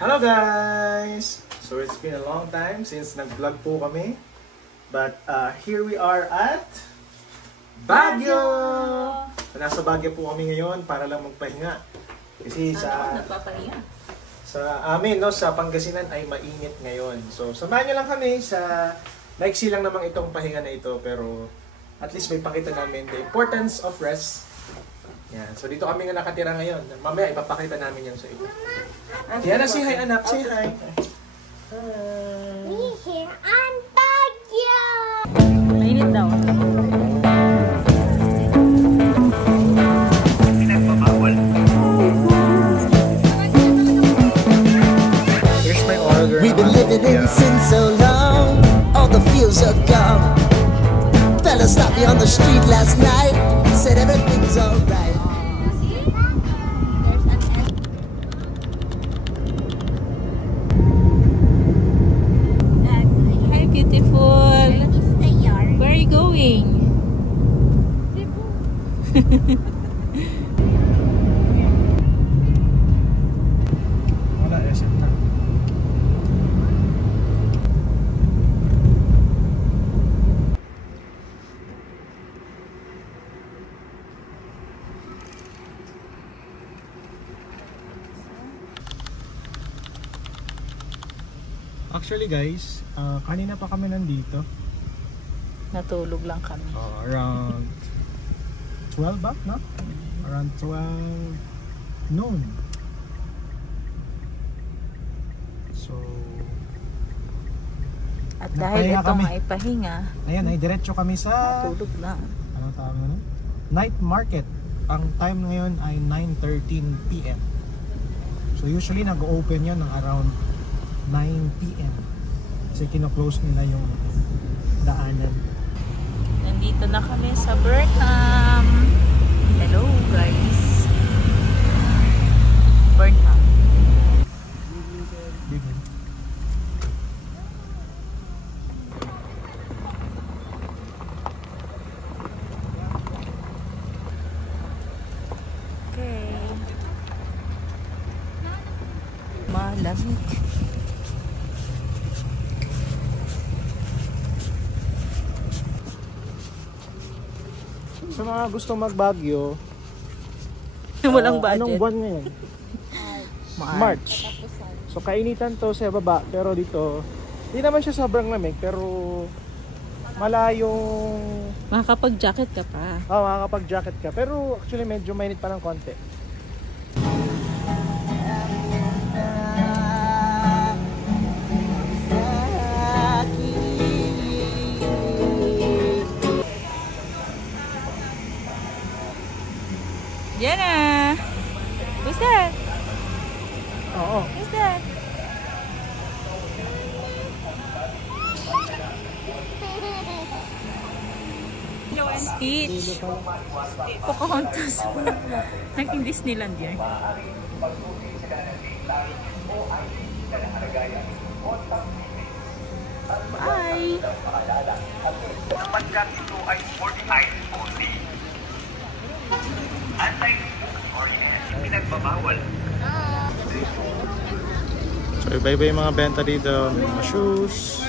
Hello guys! So it's been a long time since nag-vlog po kami. But here we are at Baguio! So, nasa Baguio po kami ngayon para lang magpahinga. Kasi sa amin, no, sa Pangasinan ay mainit ngayon. So samahan nyo lang kami sa maiksi lang namang itong pahinga na ito. Pero at least may pakita namin the importance of rest. Yan. So dito kami nga nakatira ngayon. Mamaya ipapakita namin yan sa inyo. Diana, say hi anak, say hi. We here on Baguio. Mainit daw. Here's my order. We've been living in sin so long, all the feels are gone. Fella stopped me on the street last night, said everything's alright. Hi, beautiful. Where are you going? Wala, SM na. Actually guys, kanina pa kami nandito. Natulog lang kami. Around 12 ba? No? Around 12 noon. So, At dahil nagpahinga ito kami. ay pahinga, Ayan, ay diretso kami sa natulog lang. ano tawag mo? Night market. Ang time ngayon ay 9:13 PM. So usually nag-open 'yon ng around 9 PM. Kasi kino-close nila yung daanan. Nandito na kami sa Burnham. Hello guys. Burnham. Okay. Malamig. Sa mga gusto mag-Baguio, Walang budget. anong buwan ngayon? March. So kainitan to sa baba, pero dito hindi naman siya sobrang lamig, pero malayong Makakapag-jacket ka pa. makakapag-jacket ka, pero actually medyo mainit pa ng konti. Diana! Who's that? Oo. Who's that? Stitch. Pocahontas. Naging Disneyland yan. Bye! Pagkat ito ay 49 only. Unlike pinagbabawal. So iba-iba yung mga benta dito, mga shoes.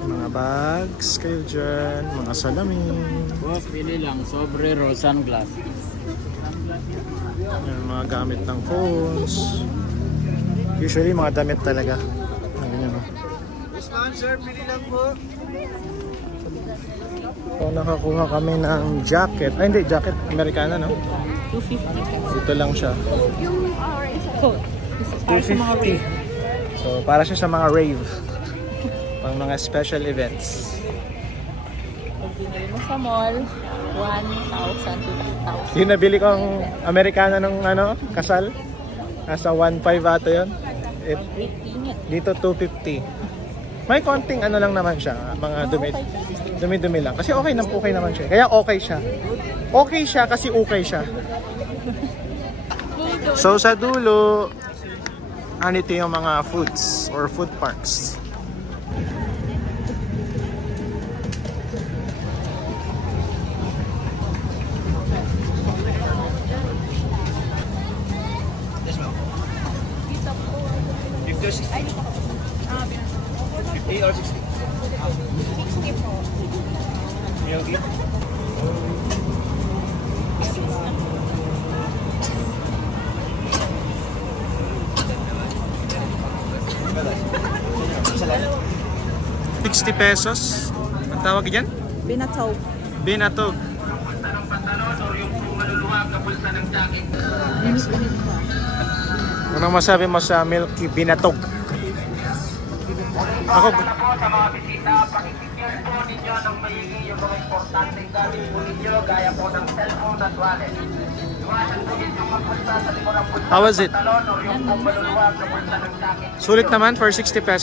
Mga bags kayo dyan, mga salamin. Boss, pili lang. Sombrero, sunglass. Yan, mga gamit ng phones. Usually mga damit talaga. Ayan, oh. Sir, pili lang po. So nakakuha kami ng jacket. Ay hindi, jacket Americana, no? 250. Dito lang siya. Coat. 250. So para siya sa mga rave. Pang mga special events. Pag binili mo sa mall, 1,000 to 2,000. Yung nabili kong Americana nung ano, kasal. Nasa 1.5 ato yun. 180 nga. Dito 250. May konting ano lang naman siya, mga dumi-dumi lang. Kasi okay naman siya. Kaya okay siya. Okay siya kasi okay siya. So sa dulo, ito yung mga foods or food parks. or 60? 50 or 60? 60 po. Milky? $60. Ang tawag dyan? Binatog. Binatog. Anong masabi mo sa Milky Binatog? Ako, Sa mga bisita, pakikipyan po ninyo ng maigi yung mga importanteng gamit po ninyo gaya po ng cellphone at wallet. Iwasan po ninyo magpunta sa likurang punta how was it? talon o yung pong maluluwag na punta ng jacket. Sulit naman for $60. Shoulder bag,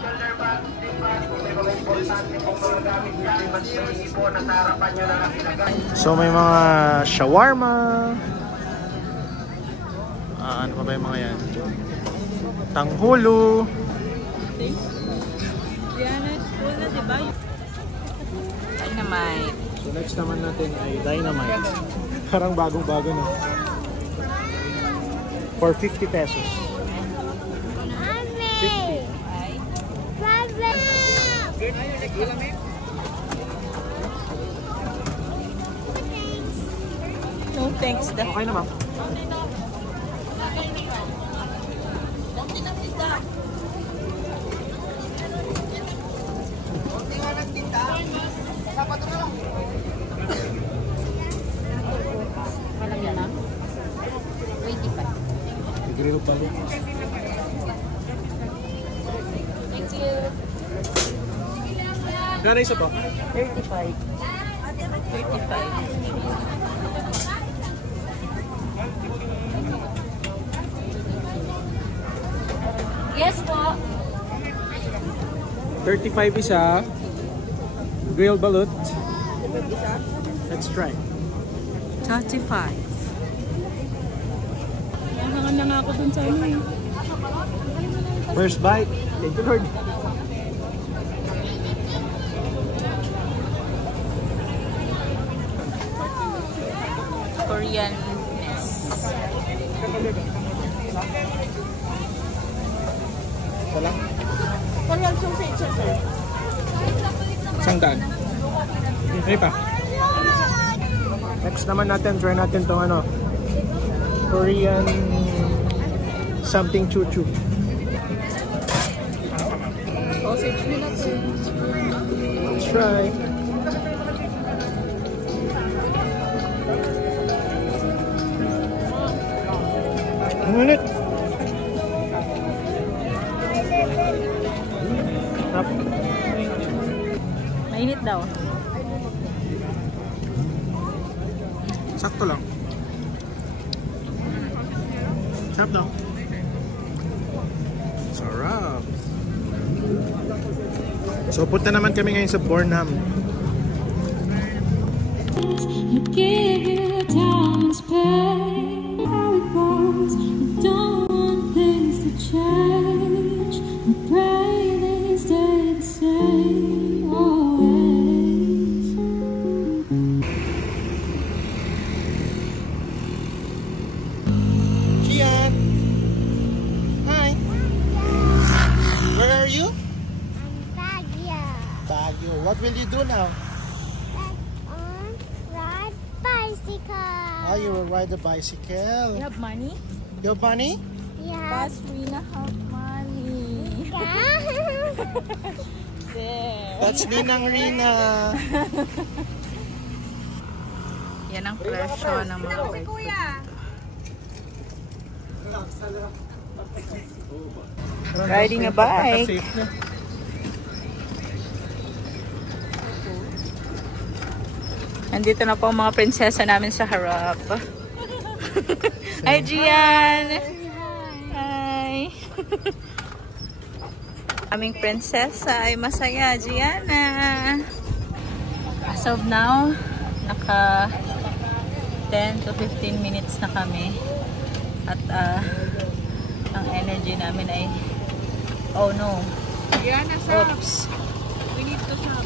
shoulder bag, stick bag, kung may mga importante pong mga gamit dyan, mas maigi po na sa harapan nyo na lang ilagay. So may mga shawarma. Ano pa ba yung mga yan? Tanghulo. Dynamite. So next naman natin ay dynamite. Parang bagong-bago na. For $50. Mami! Mami! No thanks daw. Okay na ma'am. Grill pa rin. Gana isa ba? 35. 35. Yes po. 35 isa. Grill balut. Let's try. 35. Nangangan na nga ako dun sa inyo. First bite. Thank you, Lord. Korean-ness. Ito lang. Korean sausage, sir. $100. Okay pa. Next naman natin, try natin itong ano, Korean something chuchu. Sausage nila sir. Let's try. Ang ulit. Mainit daw. Sakto lang. Sarap daw. Sarap. So punta naman kami ngayon sa Bornham. Give you time and space. How it goes. I don't want things to change. I pray they stay the same always. Gian. Hi. Where are you? Baguio. Baguio. What will you do now? On ride bicycle. Oh, you will ride the bicycle. You have money? You have money? Yeah. But we not have money. There. That's Ninang Rina. Yan ang presyo ng mga bike. Riding a bike. Safe na. Nandito na po ang mga prinsesa namin sa harap. Hi, Gian! Hi! Aming prinsesa ay masaya, Gianna! As of now, naka 10 to 15 minutes na kami. At ang energy namin ay oh no. Oops. We need to stop.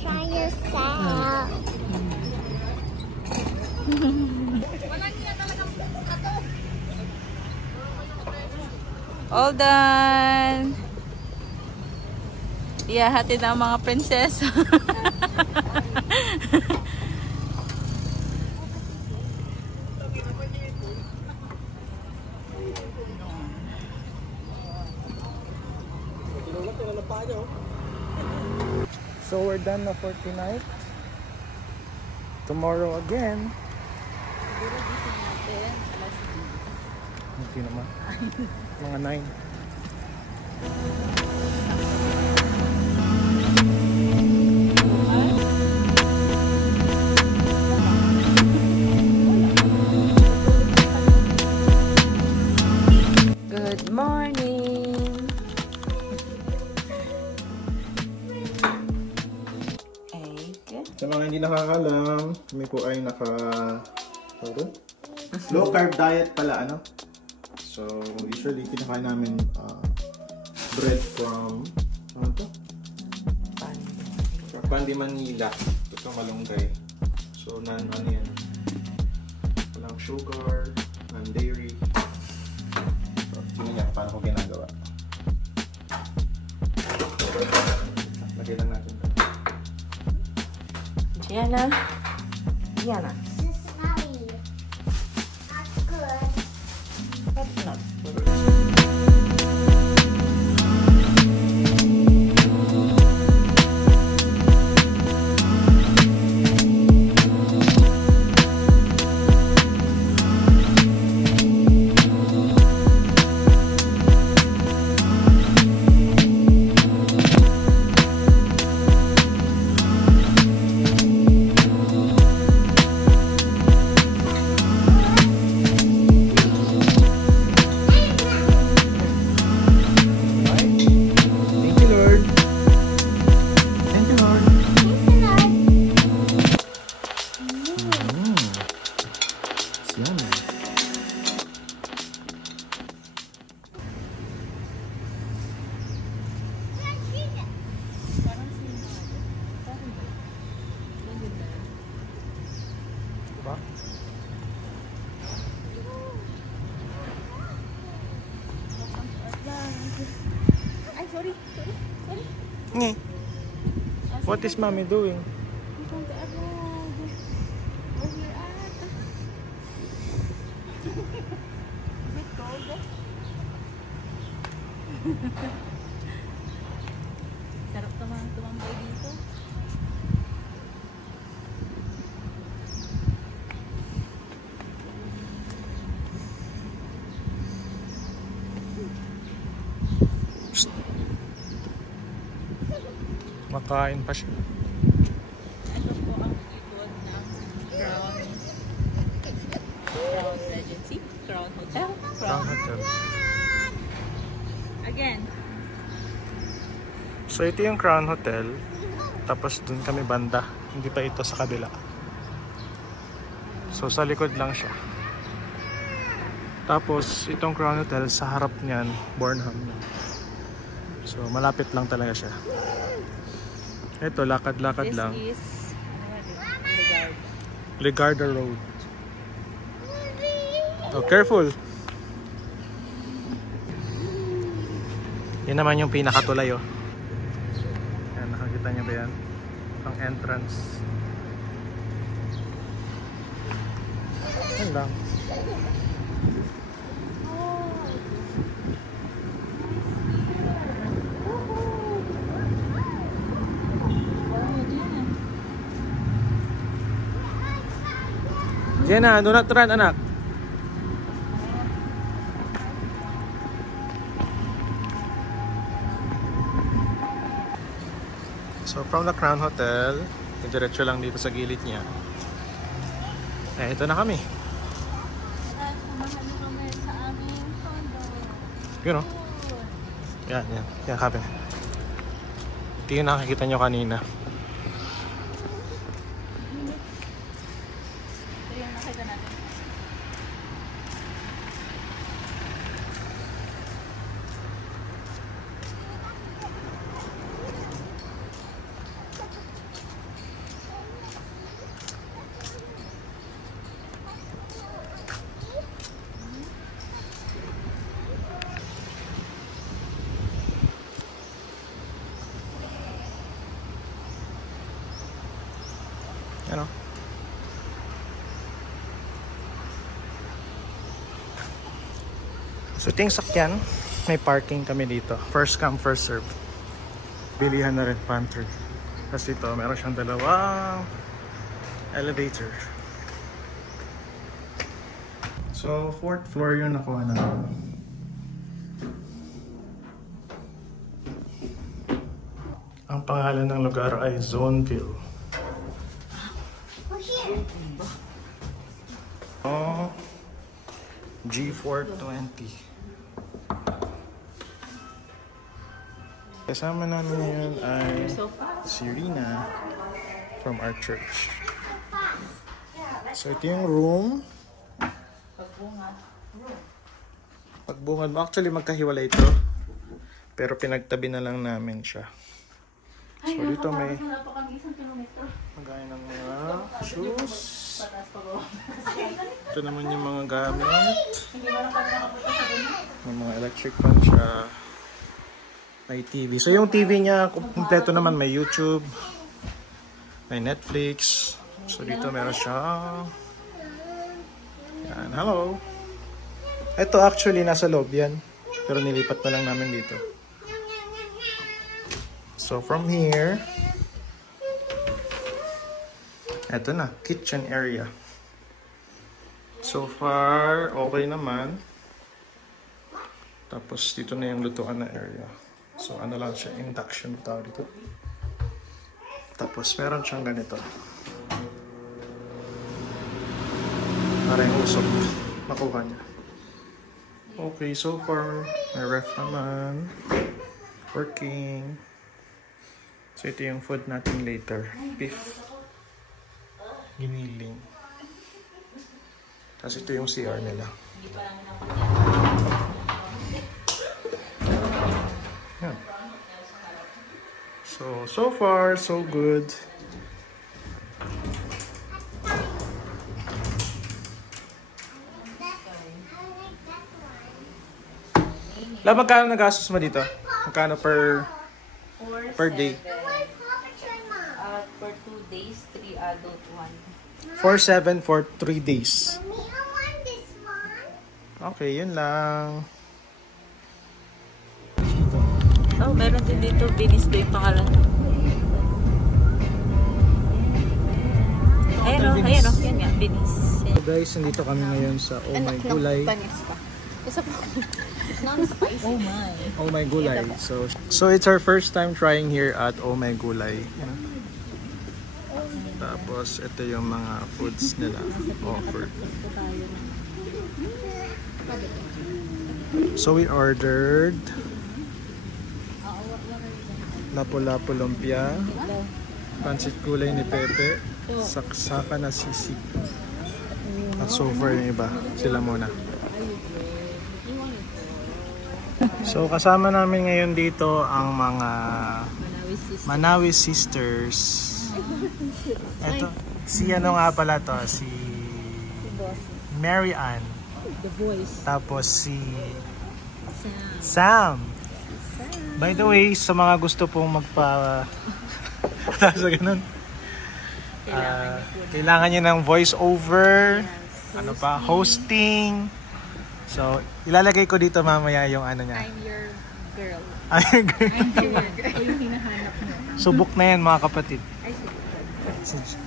Try yourself. All done! Iyahatid ang mga prinsesa. So we're done na for tonight. Tomorrow again. Siguro gising natin alas 10. Hindi naman. Mga 9. Good morning! Egg. Sa mga hindi nakakalam, kami po ay low carb diet pala, ano? So, usually kinakain namin bread from Pandi Manila. Ito sa malunggay. So, ano yan? Walang sugar, non-dairy. So, sige nga, paano ko ginagawa? Lagay lang natin. Gianna. Gianna. This is smelly. Not good. That's not good. Ay, sorry. Sorry. What is mommy doing? We want to abroad. Where we're at. Is it cold? Sarap naman tumambay dito. Makain pa siya. Ito po ang ikot ng Crown Regency, Crown Hotel, Crown Hotel. Again. So ito yung Crown Hotel. Tapos dun kami banda. Hindi pa ito sa kabila. So sa likod lang siya. Tapos itong Crown Hotel sa harap niyan, Bornham. So malapit lang talaga siya. Ito, lakad-lakad lang. This is Legarda Road. Oh, careful! Yan naman yung pinakatulay, oh. Yan, nakakita niyo ba yan? Ang entrance. Yan lang. Jenna, do not run, anak. So from the Crown Hotel, diretso lang dito sa gilid niya. Eh, ito na kami. You know? Yan, yan. Yan, kami. Ito yung nakikita nyo kanina. Ano? So ting sakyan, may parking kami dito. First come, first serve. Bilihan na rin pantry. Tapos dito, meron siyang dalawang elevator. So, 4th floor yung nakuha na. Ang pangalan ng lugar ay Zoneville. Oh, G420. Kasama namin ngayon ay si Rina from our church. So ito yung room. Pagbungad mo. Actually magkahiwalay ito. Pero pinagtabi na lang namin siya. So dito may magaya ng mga shoes. Ito naman yung mga gamit. May mga electric fan siya. May TV. So yung TV niya, kumpleto naman. May YouTube. May Netflix. So dito meron siya. Yan. Hello. Ito actually nasa loob yan. Pero nilipat na lang namin dito. So from here, eto na. Kitchen area. So far, okay naman. Tapos dito na yung lutuan na area. So ano lang siya, induction tawag dito. Tapos meron siyang ganito. Para yung usok makuha niya. Okay, so far may ref naman. Working. So ito yung food natin later. Beef. Giniling. Tapos ito yung CR nila. Yeah. So far, so good. Magkano nagastos mo dito? Magkano per day? For 2 days, 3 adult, 4,700 1. for 3 days. Okay, yun lang. Oh, meron din dito, Binis ba yung pangalan? Ayan o, yan nga, Binis. So guys, nandito kami ngayon sa Oh My Gulay. Oh my. Oh My Gulay. So it's our first time trying here at Oh My Gulay. Tapos ito yung mga foods nila offered. So we ordered lapu-lapu lumpia, pansit gulay ni Pepe, saksaka na sisig. At so far yung iba, sila muna. So kasama namin ngayon dito ang mga Manawi Sisters. Ito, si ano nga pala to, si Mary Ann. Tapos si Sam. By the way, sa mga gusto pong magpa sa ganun, kailangan nyo ng voice over, ano pa, hosting. So, ilalagay ko dito mamaya yung ano niya. I'm your girl. I'm your girl. Yung hinahanap mo. Subok na yan mga kapatid.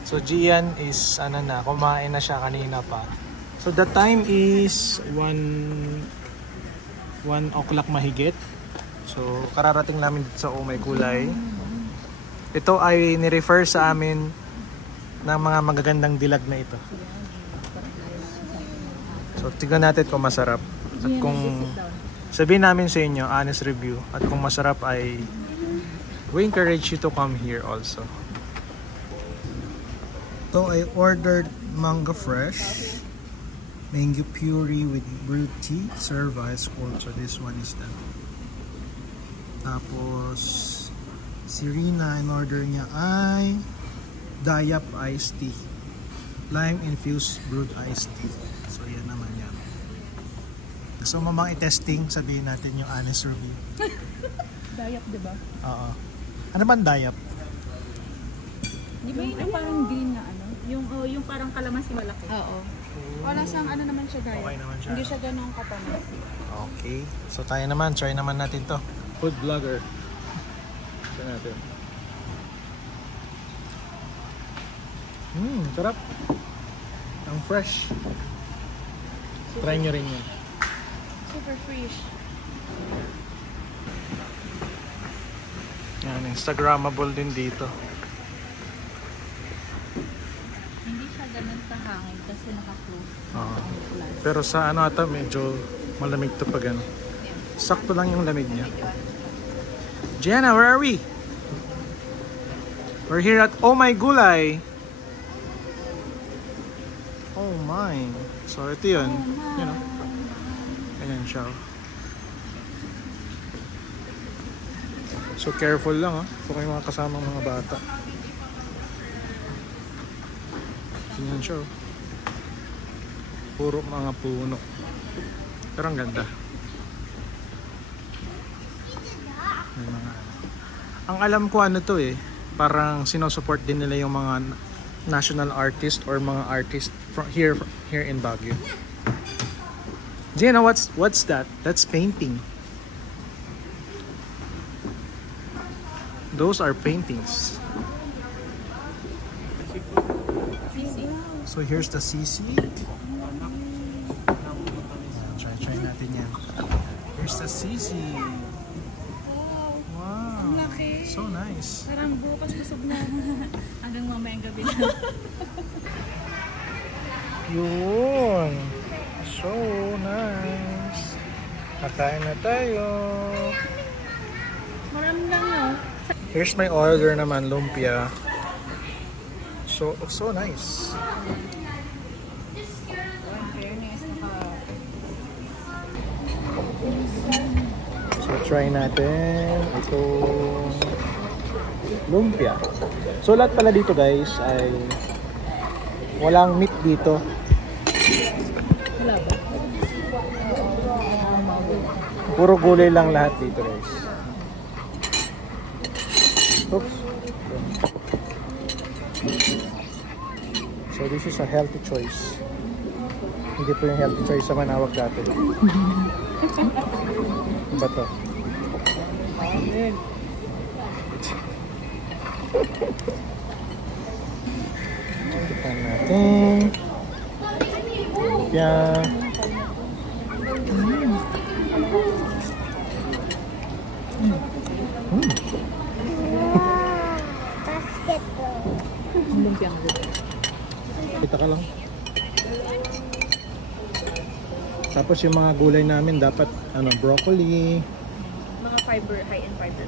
So Gian is ano na, kumain na siya kanina pa. So the time is 1 o'clock mahigit. So kararating namin dito sa Oh My Gulay. Ito ay ni-refer sa amin ng mga magagandang dilag na ito. So tignan natin kung masarap. At kung sabihin namin sa inyo, honest review. At kung masarap ay we encourage you to come here also. So I ordered mango fresh, mango puree with brewed tea, serve ice cold. So this one is that. Tapos si Rina, in order niya ay Dayap iced tea, lime infused brewed iced tea. So yan naman yan. Gusto mo bang i-testing? Sabihin natin yung honest review. Dayap, diba? Oo. Ano ba Dayap? Di ba yun parang green na ano? Yung parang kalamansi malaki. Oo. Wala siyang ano naman siya guys. Okay naman siya. Hindi siya ganun katamis. Okay. So tayo naman, try naman natin to. Food vlogger. Try natin. Sarap. Ang fresh. Try nyo rin yun. Super fresh. Yan, Instagrammable din dito. Hindi siya ganun kahangin kasi naka-close. Oo. Pero sa ano ata, medyo malamig to pag ano. Sakto lang yung lamig niya. Gianna, where are we? We're here at Oh My Gulay. Oh my. So ito yun. You know. Ayan siya. So careful lang ha. Kung kayo mga kasamang mga bata. Ayan siya. Puro mga puno. Pero ang ganda. May mga, ang alam ko ano to eh. Parang sinusupport din nila yung mga national artist or mga artist from here in Baguio. Gina, what's that? That's painting. Those are paintings. So here's the sisig. Try natin yan. Here's the sisig. Wow. So nice. Parang bukas busog na. Hanggang mamayang gabi na. Yun. So nice. Kakain na tayo. Marami lang no. Here's my order naman, lumpia. So nice. So try natin itong lumpia. So lahat pala dito guys ay walang meat dito. Wala ba? Puro gulay lang lahat dito guys. Oops. So this is a healthy choice. Hindi po yung healthy choice sa Manawag dati. Ba to? Tikman natin. Lumpia. Basketball. Lumpiang good. Kita ka lang. Tapos yung mga gulay namin dapat broccoli. Mga fiber, high-end fiber.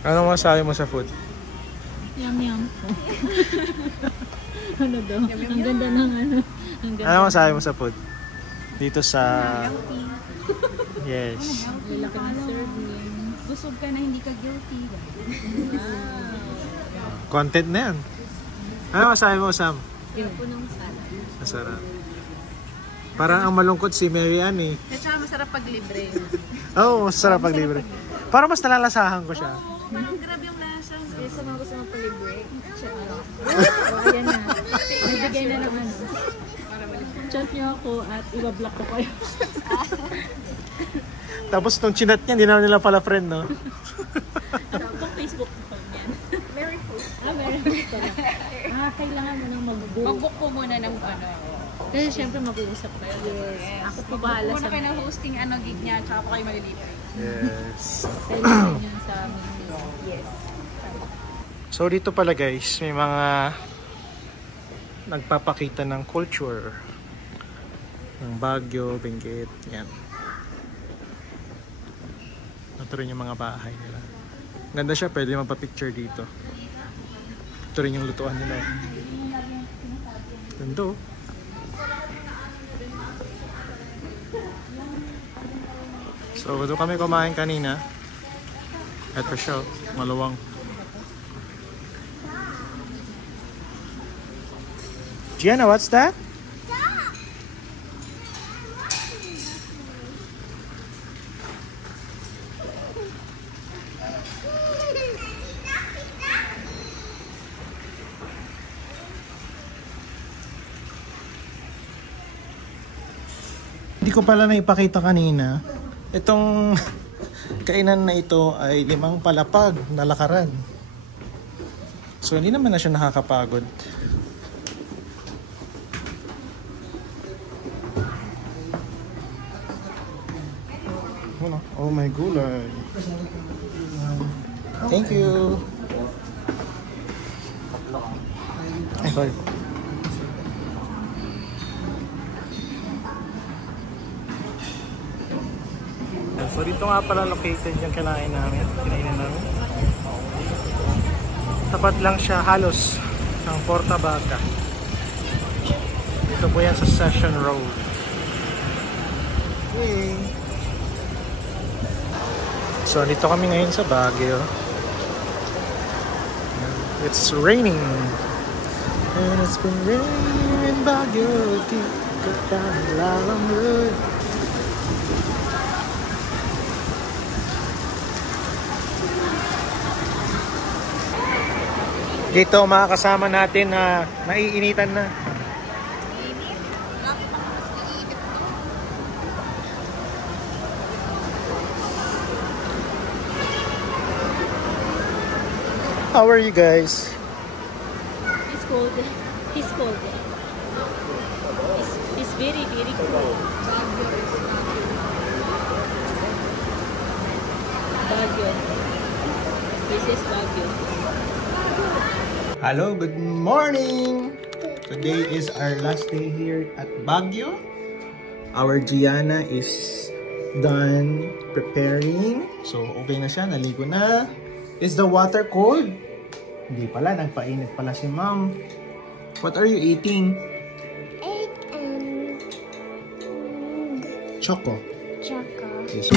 Anong masabi mo sa food? Yum yum. Ano daw? Ang ganda ng ano. Ang ganda. Anong masabi mo sa food? Dito sa... Yes. Laki ng serving. Busog ka na, hindi ka guilty. Content na yan. Ano masabi mo, Sam? Yung punong salad. Masarap. Parang ang malungkot si Mary Ann eh. At saka masarap pag libre. Oo, masarap pag libre. Parang mas nalalasahan ko siya. Parang grab yung lasa. Kaya sa mga gusto mong palibre. Ayan na. Nagbigay na ng ano. Chat niyo ako at iba-block ko kayo. Tapos nung chinat niya, hindi naman nila pala friend, no? Tapos Facebook ko yan. Very post. Very post. Kailangan mo nang mag-book. Mag-book ko muna ng ano. Kasi syempre mag-uusap kayo. Yes. Ako po bahala sa... Muna kayo na hosting gig niya, tsaka pa kayo malilibre. Yes. Kailangan yun sa amin. Yes. So dito pala guys, may mga nagpapakita ng culture ng Baguio, Benguet, yan. Ito rin yung mga bahay nila. Ganda siya, pwede magpa-picture dito. Ito rin yung lutuan nila. Ganda oh. So doon kami kumain kanina. Ito siya, maluwang. Gianna, what's that? hindi ko pala naipakita kanina. Itong kainan na ito ay 5 palapag na lakaran. So hindi naman na siya nakakapagod. Oh my gulay. Thank you. Ay, sorry. So dito nga pala located yung kinainan namin. Tapat lang siya halos ng Porta Baca. Dito po yan sa Session Road. Okay. So dito kami ngayon sa Baguio. It's raining. And it's been raining in Baguio. Dito mga kasama natin na naiinitan na. How are you guys? He's cold. He's cold. It's very, very cold. Baguio. This is Baguio. Hello, good morning! Today is our last day here at Baguio. Our Gianna is done preparing. So, okay na siya. Naligo na. Is the water cold? Hindi pala. Nagpainit pala si ma'am. What are you eating? Egg and Choco. choco. Yes.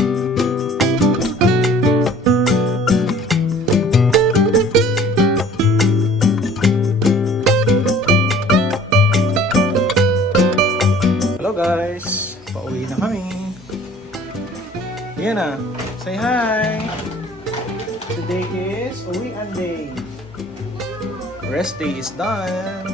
Hello guys! Pauwi na kami. Yan na. Say hi! Today is uwian day. Rest day is done.